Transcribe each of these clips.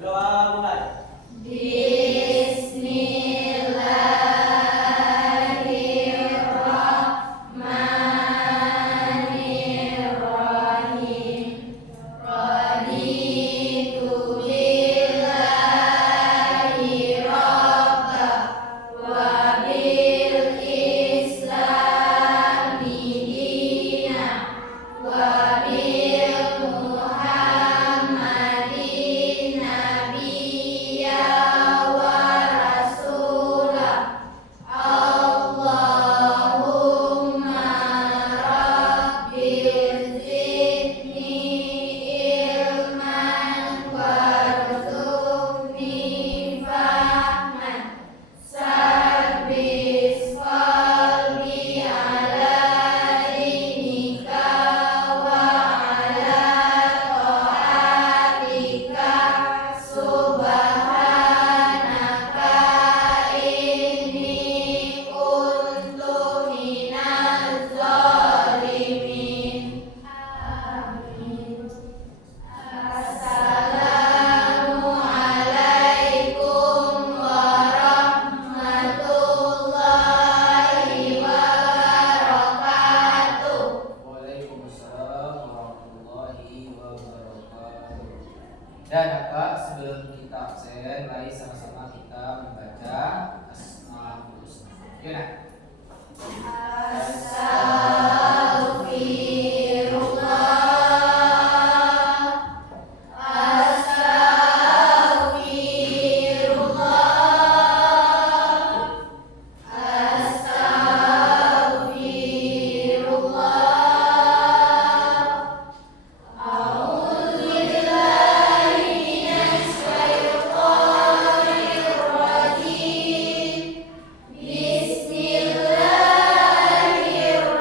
Berdoa mulai. Dan Kak, sebelum kita absen, mari sama-sama kita membaca Asmaul Husna. Yuk nak. Bismillahirrahmanirrahim.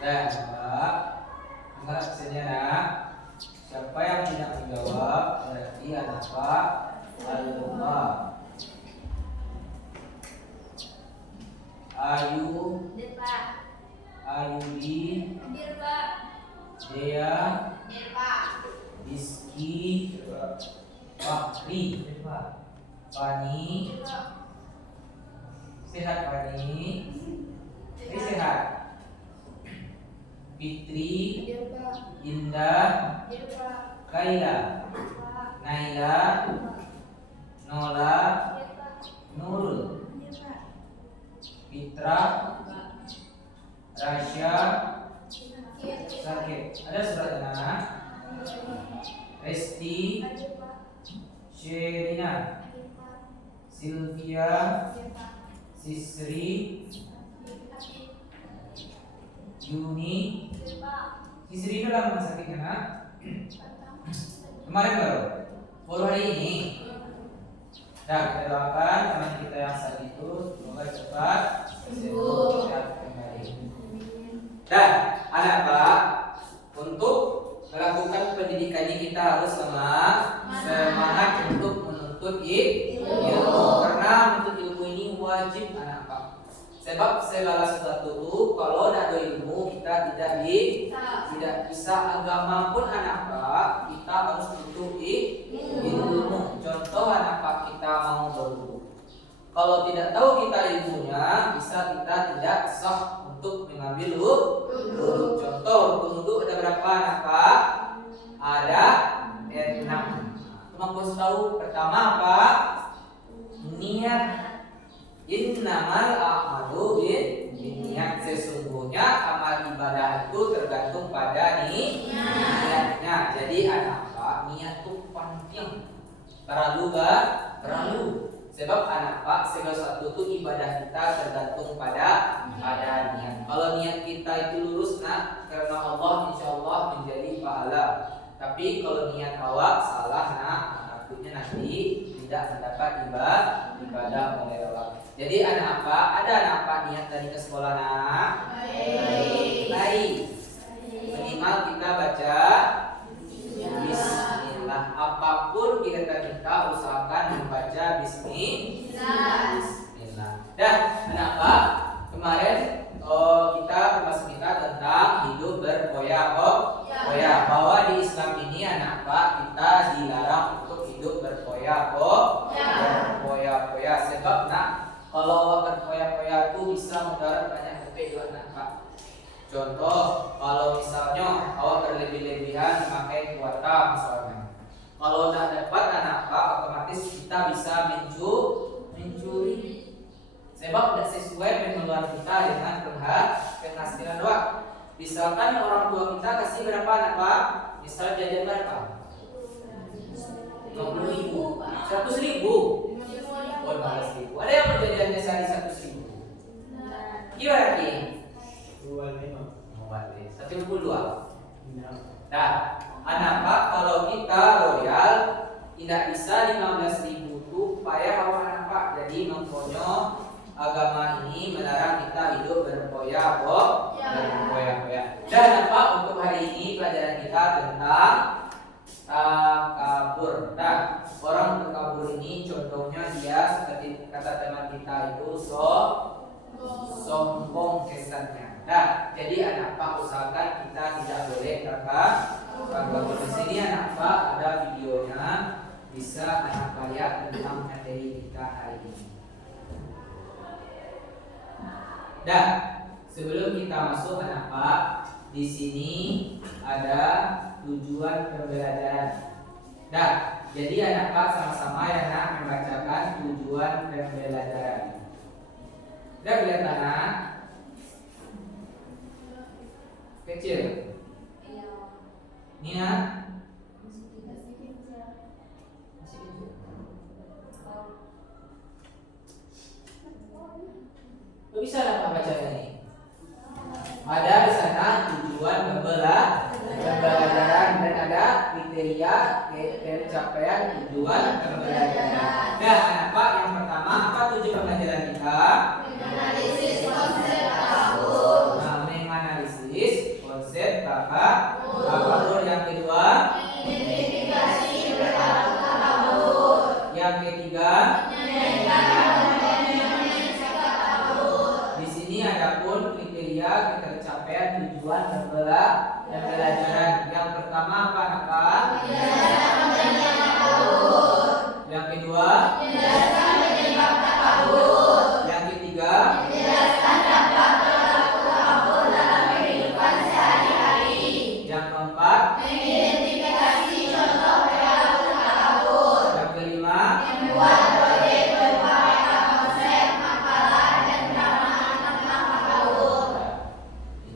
Dan Pak, ingat absennya nak. Siapa yang tidak menjawab berarti anak Pak al-lupa. Ayu, Ayudi, Dea, Rizky, Fakri, Fani, sehat Fani, ini sehat. Fitri, Indah, Kaila, Naila, Nola, Nurul, Fitra, Rasya, Sakit. Ada suratnya? Resti, Sherina, Sylvia, Sisri, Yuni. Sisri itu lama sakitnya nak? Kemarin baru hari ini. Dan kita doakan teman kita yang sakit itu semoga cepat sembuh dan kembali. Dan anak Pak, untuk melakukan pendidikan ini kita harus semangat untuk menuntut ilmu. Karena menuntut ilmu ini wajib anak Pak. Sebab segala sesuatu itu kalau tidak ada ilmu kita tidak bisa agama pun anak Pak, kita harus menuntut ilmu. Contoh anak Pak, kita mau berwudu. Kalau tidak tahu kita ilmunya, bisa kita tidak sah untuk mengambil wudu. Contoh wudu ada berapa anak Pak? Ada 6. Cuma harus tahu pertama apa? Niat. Innamal a'malu binniyat. Sesungguhnya amal ibadah itu tergantung pada niatnya. Jadi anak Pak, niat itu penting. Terlalu. Sebab anak Pak, segala sesuatu itu ibadah kita tergantung pada niat. Kalau niat kita itu lurus nak karena Allah, insya Allah menjadi pahala. Tapi kalau niat awak salah nak, takutnya nanti tidak mendapat ibadah oleh Allah. Jadi anak Pak, ada anak Pak niat tadi ke sekolah nak? Baik. Minimal kita baca Bismillah. Apapun kegiatan kita usahakan membaca Bismillah. Dan anak Pak, kemarin kita pembahasan kita tentang hidup berfoya-foya. Bahwa di Islam ini anak Pak kita dilarang untuk hidup berfoya-foya. Sebab nak kalau berfoya-foya itu bisa mudarat banyak efek juga anak Pak. Contoh, kalau misalnya awak berlebih-lebihan memakai kuota misalnya, kalau tidak dapat anak Pak, otomatis kita bisa mencuri. Sebab tidak sesuai pengeluaran kita dengan penghasilan awak. Misalkan orang tua kita kasih berapa anak Pak? Misal jajan berapa? 50.000, 100.000, 15.000. Ada yang berjajannya sehari 100.000? Gimana Ki? 152. Nah, anak Pak, kalau kita royal tidak bisa 15.000 itu payah awak anak Pak. Jadi makanya agama ini melarang kita hidup berfoya-foya. Dan Pak, untuk hari ini pelajaran kita tentang takabur. Nah, orang berkabur ini contohnya dia seperti kata teman kita itu sombong kesannya. Nah, jadi anak Pak usahakan kita tidak boleh takabur. Di sini anak Pak ada videonya, bisa anak Pak lihat tentang materi kita hari ini. Dan sebelum kita masuk anak Pak, di sini ada tujuan pembelajaran. Dan jadi anak Pak sama-sama yang nak membacakan tujuan pembelajaran. Sudah kelihatan nak? Kecil. Ini nak? Bisa lah bacanya ini. Ada di sana tujuan pembelajaran dan ada kriteria pencapaian tujuan pembelajaran. Nah, anak Pak, yang pertama apa tujuan pembelajaran kita? Menganalisis konsep takabur. Nah, menganalisis tercapaian tujuan pembelajaran. Yang pertama apa anak? Yang kedua, yang ketiga, yang keempat, yang kelima,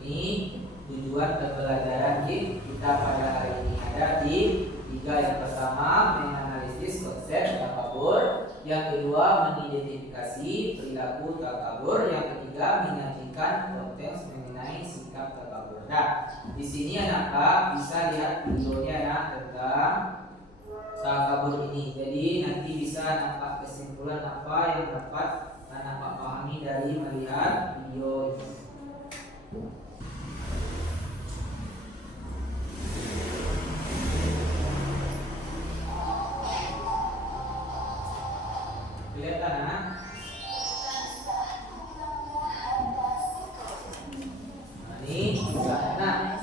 ini tujuan pembelajaran kita pada hari ini ada di tiga. Yang pertama menganalisis konsep takabur, yang kedua mengidentifikasi perilaku takabur, yang ketiga menyajikan konteks mengenai sikap takabur. Nah, di sini anak bisa lihat videonya ya tentang takabur ini. Jadi nanti bisa nampak kesimpulan apa yang dapat anak pahami dari melihat video ini. Kelihatan anak? Nah, ini bisa enak.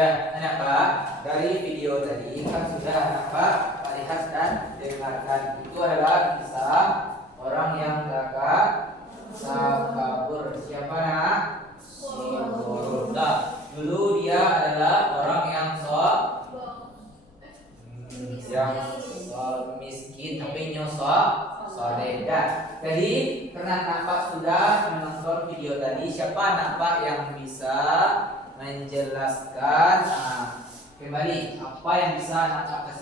Dan anak-anak, dari video tadi kan sudah anak-anak lihat dan dengarkan. Itu adalah kisah orang yang takabur. Siapa nak? Si Guru. Dulu dia adalah orang yang miskin tapi soleh. Jadi karena nampak sudah menonton video tadi, siapa nampak yang bisa menjelaskan kembali apa yang bisa nampak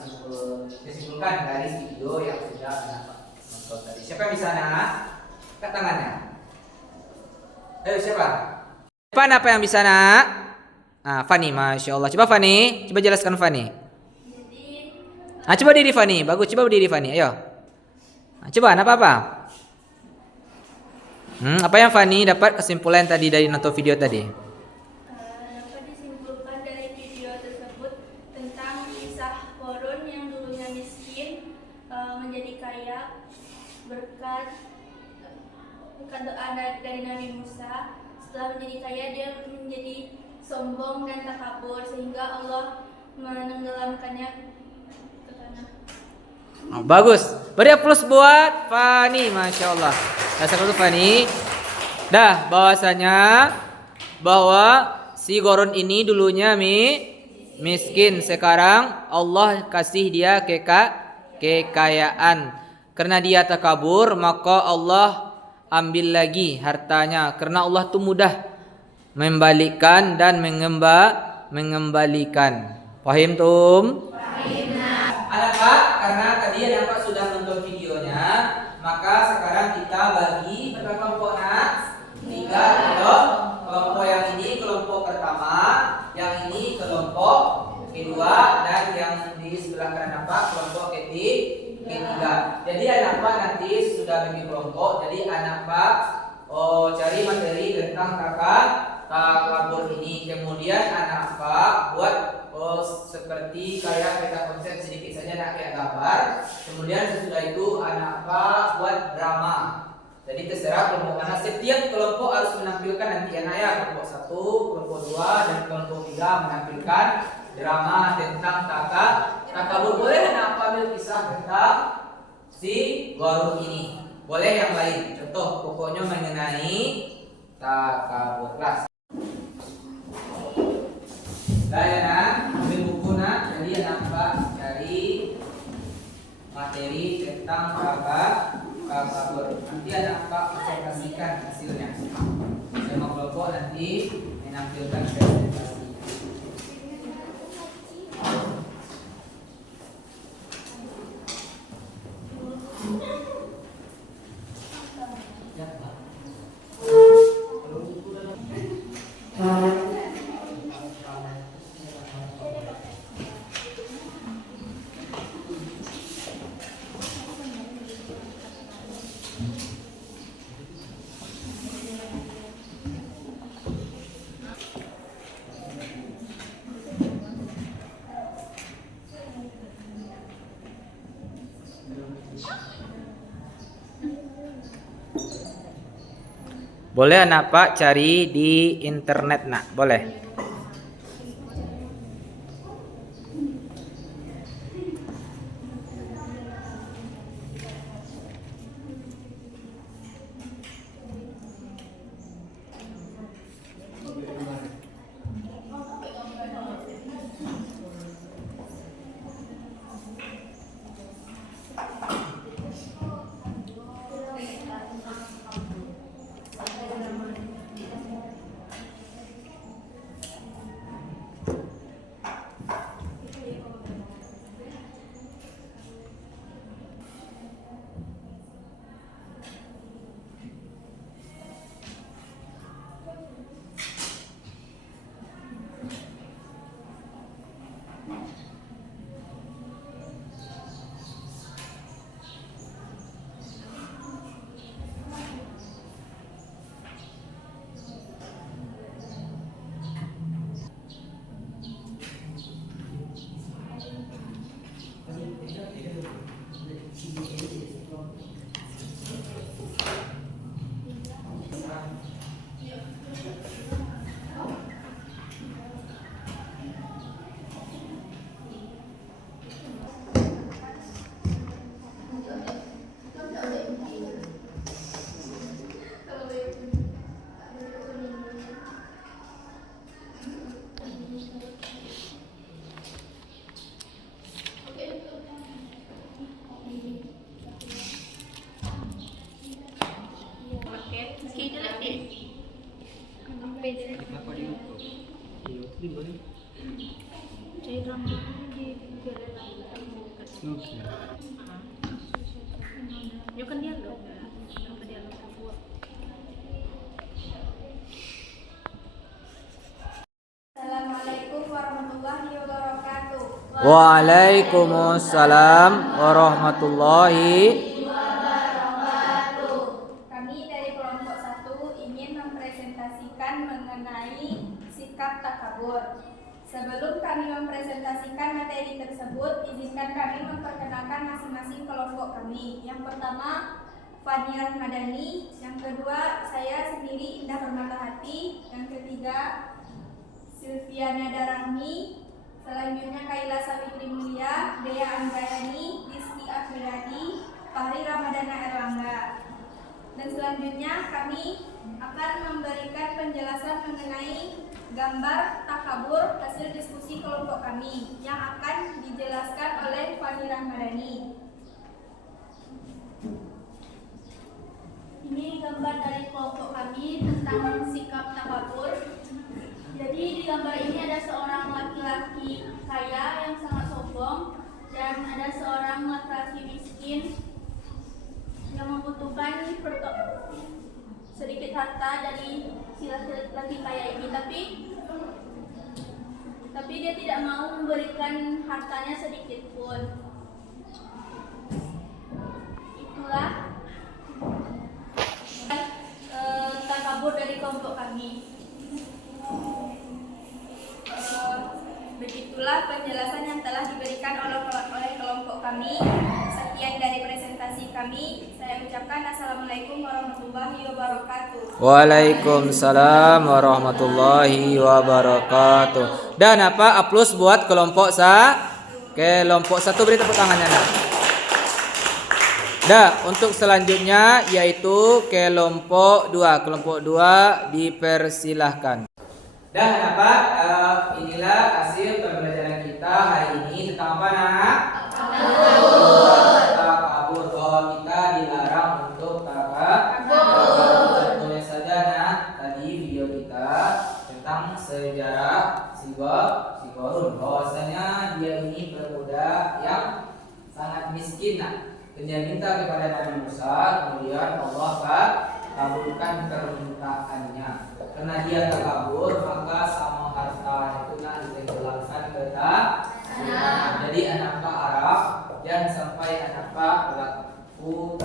kesimpulkan dari video yang sudah nampak nonton tadi? Siapa yang bisa nak? Angkat tangannya. Ayo siapa? Siapa apa yang bisa nak? Fani, masya Allah. Coba Fani, coba jelaskan Fani. Coba diri Fani, bagus. Coba berdiri Fani, ayo. Coba, apa? Apa yang Fani dapat kesimpulan tadi dari nonton video tadi? Dapat disimpulkan dari video tersebut tentang kisah Korun yang dulunya miskin menjadi kaya berkat doa dari Nabi Musa. Setelah menjadi kaya, dia menjadi sombong dan takabur sehingga Allah menenggelamkannya ke tanah. Bagus. Beri aplaus buat Fani, masya Allah. Satu Fani. Bahwasanya bahwa si Korun ini dulunya miskin, sekarang Allah kasih dia kekayaan. Karena dia takabur, maka Allah ambil lagi hartanya. Karena Allah tuh mudah membalikkan dan mengembalikan. Paham tum? Anak-anak, karena tadi anak sudah nonton videonya, maka sekarang kita bagi berapa kelompok nak? 3 kelompok. Yang ini kelompok pertama, yang ini kelompok kedua, dan yang di sebelah kanan apa? Kelompok ketiga. Jadi anak-anak nanti sudah bagi kelompok. Jadi anak-anak cari materi tentang takabur ini. Kemudian anak-anak buat seperti kayak peta konsep sedikit saja nak kayak gambar. Kemudian sesudah itu anak-anak buat drama. Jadi terserah kelompok mana. Setiap kelompok harus menampilkan nanti anak ya. Kelompok 1, kelompok 2, dan kelompok 3 menampilkan drama tentang takabur. Boleh anak ambil kisah tentang si Korun ini. Boleh yang lain. Contoh pokoknya mengenai takabur kelas. Ambil buku nak. Jadi anak cari materi tentang takabur. Nanti anak presentasikan hasilnya. Semua kelompok nanti menampilkan presentasi. Boleh anak Pak cari di internet nak, boleh. Cair rambutnya di gele rambut. Oke. Ya kan dia loh. Kenapa dia loh buat? Assalamualaikum warahmatullahi wabarakatuh. Waalaikumsalam warahmatullahi. Kami dari kelompok 1 ingin mempresentasikan mengenai sikap takabur. Sebelum kami mempresentasikan materi tersebut, izinkan kami memperkenalkan masing-masing kelompok kami. Yang pertama, Fani Rahmadani. Yang kedua, saya sendiri Indah Permatahati. Yang ketiga, Sylviana Darahmi. Selanjutnya Kaila Savitri Mulia, Dea Anggayani, Rizky Afiradi, Fahri Ramadana Erlangga. Dan selanjutnya kami akan memberikan penjelasan mengenai gambar takabur hasil diskusi kelompok kami yang akan dijelaskan oleh Fani Rahmadani. Ini gambar dari kelompok kami tentang sikap takabur. Jadi di gambar ini ada seorang laki-laki kaya yang sangat sombong dan ada seorang laki-laki miskin yang membutuhkan sedikit harta dari si laki-laki kaya ini, tapi dia tidak mau memberikan hartanya sedikit pun. Itulah takabur dari kelompok kami. Begitulah penjelasan yang telah diberikan oleh kelompok kami. Sekian dari presentasi kami. Saya ucapkan Assalamualaikum warahmatullahi wabarakatuh. Waalaikumsalam warahmatullahi wabarakatuh. Dan apa? Aplaus buat kelompok kelompok 1, beri tepuk tangannya. Untuk selanjutnya yaitu kelompok 2. Kelompok 2 dipersilahkan. Dan apa? Inilah hasil pembelajaran kita hari ini tentang apa, nak? Takabur. Bahwa kita dilarang untuk takabur. Contohnya saja, nak, tadi video kita tentang sejarah Sigorun. Bahwasanya dia ini berbudak yang sangat miskin, nak. Dia minta kepada Nabi Musa, kemudian Allah kabulkan permintaannya. Karena dia takabur, maka sama harta itu ditenggelamkan ke tanah. Jadi anak Arab jangan sampai anak berlaku